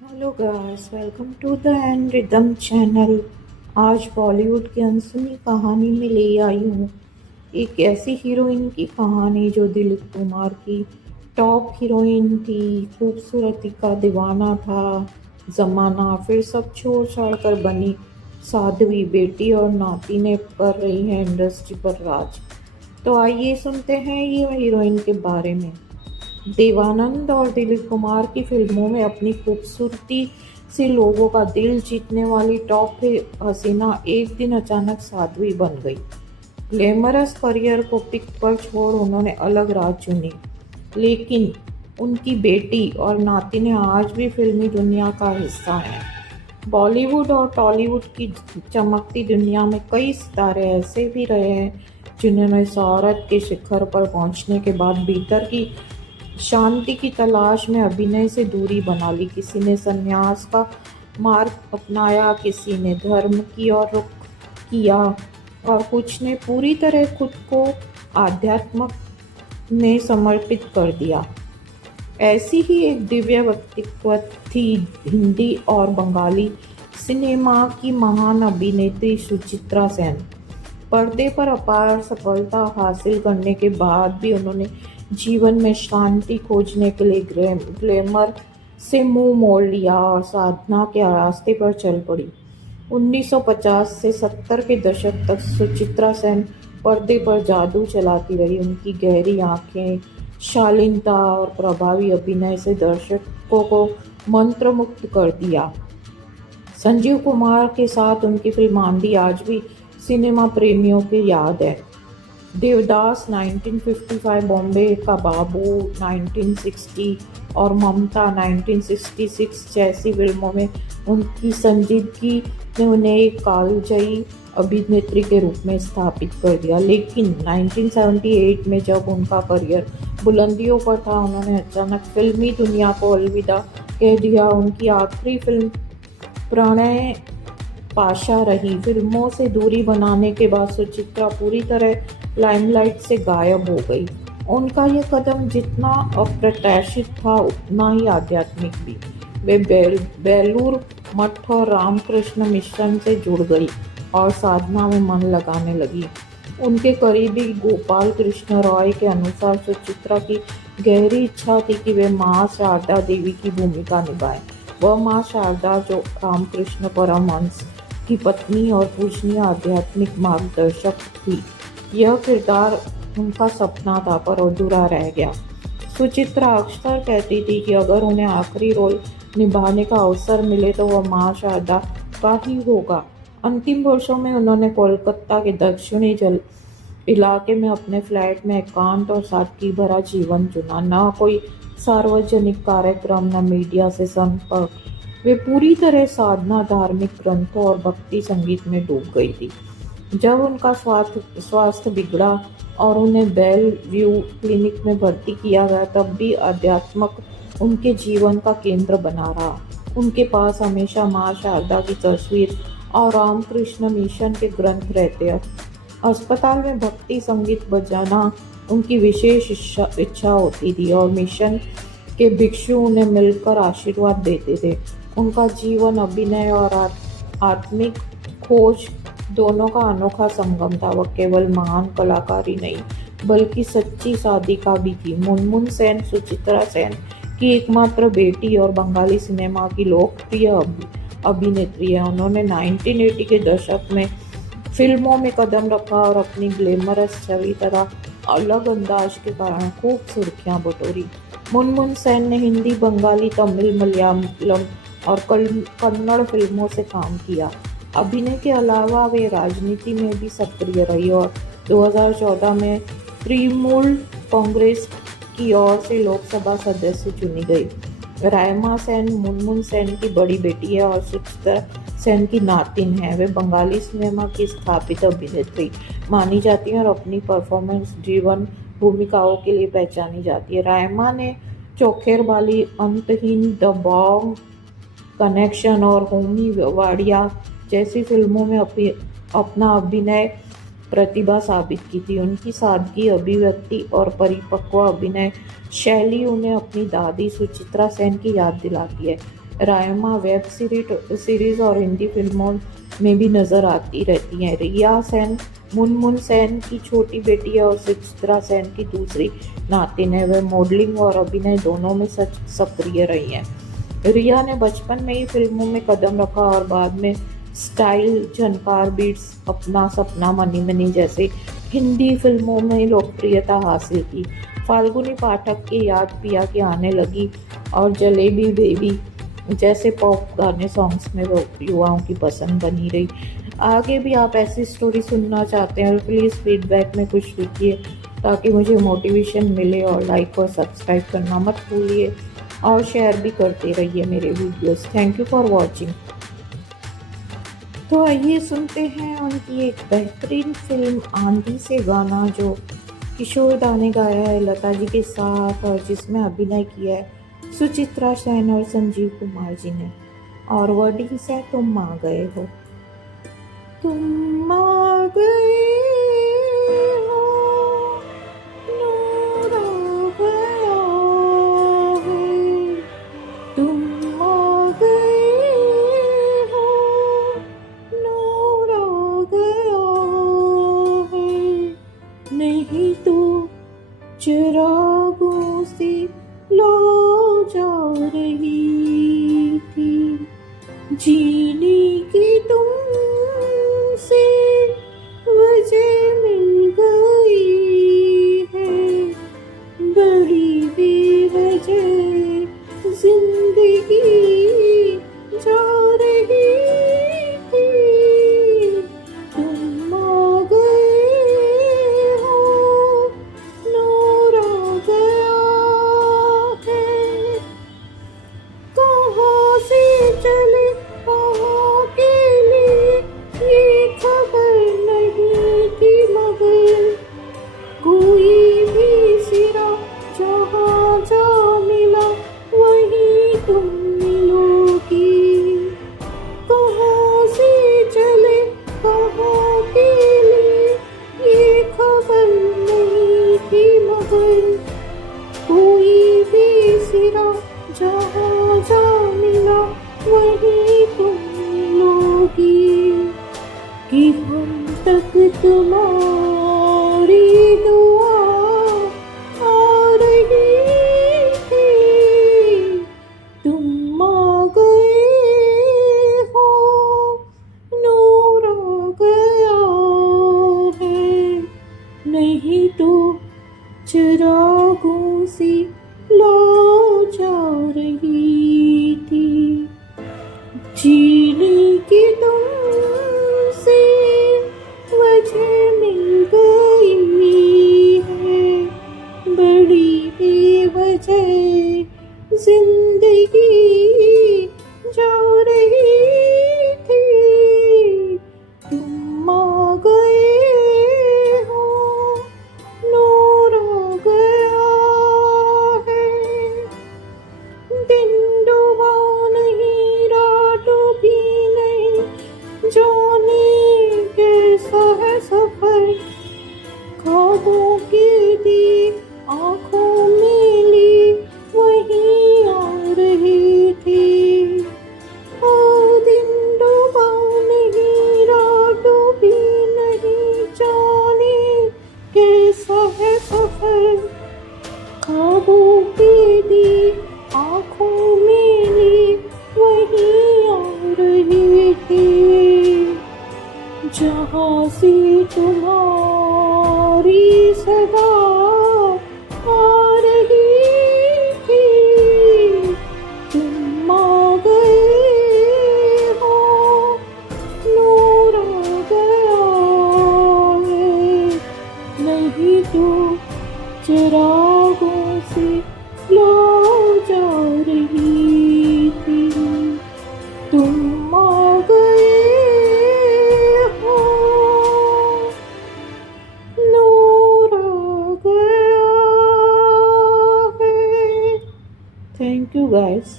Hello guys, welcome to the end rhythm channel. आज Bollywood की अनसुनी कहानी में ले आई हूँ एक ऐसी हीरोइन की कहानी जो दिलीप कुमार की टॉप हीरोइन थी। खूबसूरती का दीवाना था जमाना, फिर सब छोड़ छाड़ कर बनी साध्वी। बेटी और नाती ने कर रही है इंडस्ट्री पर राज। तो आइए सुनते हैं ये हीरोइन के बारे में। देवानंद और दिलीप कुमार की फिल्मों में अपनी खूबसूरती से लोगों का दिल जीतने वाली टॉप हसीना एक दिन अचानक साध्वी बन गई। ग्लैमरस करियर को पिक पर छोड़ उन्होंने अलग राह चुनी, लेकिन उनकी बेटी और नातिन आज भी फिल्मी दुनिया का हिस्सा हैं। बॉलीवुड और टॉलीवुड की चमकती दुनिया में कई सितारे ऐसे भी रहे हैं जिन्होंने शोहरत के शिखर पर पहुंचने के बाद भीतर की शांति की तलाश में अभिनय से दूरी बना ली। किसी ने संन्यास का मार्ग अपनाया, किसी ने धर्म की ओर रुख किया और कुछ ने पूरी तरह खुद को आध्यात्म में समर्पित कर दिया। ऐसी ही एक दिव्य व्यक्तित्व थी हिंदी और बंगाली सिनेमा की महान अभिनेत्री सुचित्रा सेन। पर्दे पर अपार सफलता हासिल करने के बाद भी उन्होंने जीवन में शांति खोजने के लिए ग्लैमर से मुंह मोड़ लिया और साधना के रास्ते पर चल पड़ी। 1950 से 70 के दशक तक सुचित्रा सेन पर्दे पर जादू चलाती रही। उनकी गहरी आंखें, शालीनता और प्रभावी अभिनय से दर्शकों को मंत्रमुग्ध कर दिया। संजीव कुमार के साथ उनकी फिल्म आंधी आज भी सिनेमा प्रेमियों की याद है। देवदास 1955, बॉम्बे का बाबू 1960 और ममता 1966 जैसी फिल्मों में उनकी संजीदगी ने उन्हें एक कालजयी अभिनेत्री के रूप में स्थापित कर दिया। लेकिन 1978 में जब उनका करियर बुलंदियों पर था, उन्होंने अचानक फिल्मी दुनिया को अलविदा कह दिया। उनकी आखिरी फिल्म प्रणय पाशा रही। फिल्मों से दूरी बनाने के बाद सुचित्रा पूरी तरह लाइमलाइट से गायब हो गई। उनका ये कदम जितना अप्रत्याशित था उतना ही आध्यात्मिक भी। वे बेलूर मठ और रामकृष्ण मिशन से जुड़ गई और साधना में मन लगाने लगी। उनके करीबी गोपाल कृष्ण रॉय के अनुसार सुचित्रा की गहरी इच्छा थी कि वे माँ शारदा देवी की भूमिका निभाएं। वह माँ शारदा जो रामकृष्ण परमहंस की पत्नी और पूजनीय आध्यात्मिक मार्गदर्शक थी। यह किरदार उनका सपना था पर अधूरा रह गया। सुचित्रा अक्सर कहती थी कि अगर उन्हें आखिरी रोल निभाने का अवसर मिले तो वह माँ शारदा का ही होगा। अंतिम वर्षों में उन्होंने कोलकाता के दक्षिणी जल इलाके में अपने फ्लैट में एकांत और सादगी भरा जीवन चुना। न कोई सार्वजनिक कार्यक्रम, न मीडिया से संपर्क। वे पूरी तरह साधना, धार्मिक ग्रंथों और भक्ति संगीत में डूब गई थी। जब उनका स्वास्थ्य बिगड़ा और उन्हें बेल व्यू क्लिनिक में भर्ती किया गया, तब भी अध्यात्म उनके जीवन का केंद्र बना रहा। उनके पास हमेशा माँ शारदा की तस्वीर और रामकृष्ण मिशन के ग्रंथ रहते। अस्पताल में भक्ति संगीत बजाना उनकी विशेष इच्छा होती थी और मिशन के भिक्षु उन्हें मिलकर आशीर्वाद देते थे। उनका जीवन अभिनय और आत्मिक खोज दोनों का अनोखा संगम था। वह केवल महान कलाकारी नहीं बल्कि सच्ची साधिका भी थी। मुनमुन सेन सुचित्रा सेन की एकमात्र बेटी और बंगाली सिनेमा की लोकप्रिय अभिनेत्री है। उन्होंने 1980 के दशक में फिल्मों में कदम रखा और अपनी ग्लैमरस छवि तथा अलग अंदाज के कारण खूब सुर्खियां बटोरी। मुनमुन सेन ने हिंदी, बंगाली, तमिल, मलयालम और कन्नड़ फिल्मों से काम किया। अभिनय के अलावा वे राजनीति में भी सक्रिय रही और 2014 में तृणमूल कांग्रेस की ओर से लोकसभा सदस्य चुनी गई। रायमा सेन मुनमुन सेन की बड़ी बेटी है और सुचित्रा सेन की नातिन है। वे बंगाली सिनेमा की स्थापित अभिनेत्री मानी जाती हैं और अपनी परफॉर्मेंस ड्रिवन भूमिकाओं के लिए पहचानी जाती है। रायमा ने चोखेर बाली, अंतहीन, द बॉन्ग कनेक्शन और होमी वाडिया जैसी फिल्मों में अपना अभिनय प्रतिभा साबित की थी। उनकी सादगी, अभिव्यक्ति और परिपक्व अभिनय शैली उन्हें अपनी दादी सुचित्रा सेन की याद दिलाती है। रायमा वेब सीरीज और हिंदी फिल्मों में भी नज़र आती रहती हैं। रिया सेन मुनमुन सेन की छोटी बेटी है और सुचित्रा सेन की दूसरी नातिन है। वह मॉडलिंग और अभिनय दोनों में सच सक्रिय रही हैं। रिया ने बचपन में ही फिल्मों में कदम रखा और बाद में स्टाइल झनकार बीट्स अपना सपना मनी मनी जैसे हिंदी फिल्मों में लोकप्रियता हासिल की। फाल्गुनी पाठक की याद पिया के आने लगी और जलेबी बेबी जैसे पॉप गाने सॉन्ग्स में वो युवाओं की पसंद बनी रही। आगे भी आप ऐसी स्टोरी सुनना चाहते हैं और प्लीज़ फीडबैक में कुछ लिखिए ताकि मुझे मोटिवेशन मिले, और लाइक और सब्सक्राइब करना मत भूलिए और शेयर भी करते रहिए मेरे videos. Thank you for watching. तो आइए सुनते हैं उनकी एक बेहतरीन फिल्म आंधी से गाना जो किशोर दा ने गाया है लता जी के साथ और जिसमें अभिनय किया है सुचित्रा सेन और संजीव कुमार जी ने। और वर्डिंग्स है तुम आ गए हो, तुम आ गए हो, नूर आ गया है, तुम आ गए हो, नूर आ गया है, नहीं तो चिरागों से लो जा रही थी, जीने की तुमसे वजह मिल गई है, बड़ी बेवजह जिंदगी जा रही थी, तुम आ गए हो, नूर आ गया है, कहाँ से चले कहाँ के लिए ये खबर नहीं थी, मगर कोई भी सिरा जहाँ जा मिला वहीं तुम मिलोगी, कहाँ से चले कहाँ के लिए ये खबर नहीं थी, मगर कोई भी सिरा जहाँ जा मिला वहीं तुम मिलोगी, कि हम तक तुम्हारी दुआ आ रही थी, तुम आ गए हो, नूर आ गया है, नहीं तो चिरागों से लो जा रही थी, जीने की तुमसे वजह मिल गई है, बड़ी बेवजह जिंदगी जा रही थी, तुम आ गए हो, नूर आ गया है, दिन डूबा नहीं रात डूबी नहीं, जाने कैसा है सफर, ख्वाबों की दी आँखों में ली वहीं आ रही थी, ओ दिन डूबा नहीं रात डूबी नहीं, जाने कैसा है सफर, ख्वाबों की दी आँखों में ली वहीं आ रही थी, जहाँ से तुम्हारी सदा आ रही थी, तुम आ गए हो, नूर आ गया है, नहीं तो चिरागों से लो जा रही थी, तुम आ गए हो, नूर आ गया है। Thank you guys.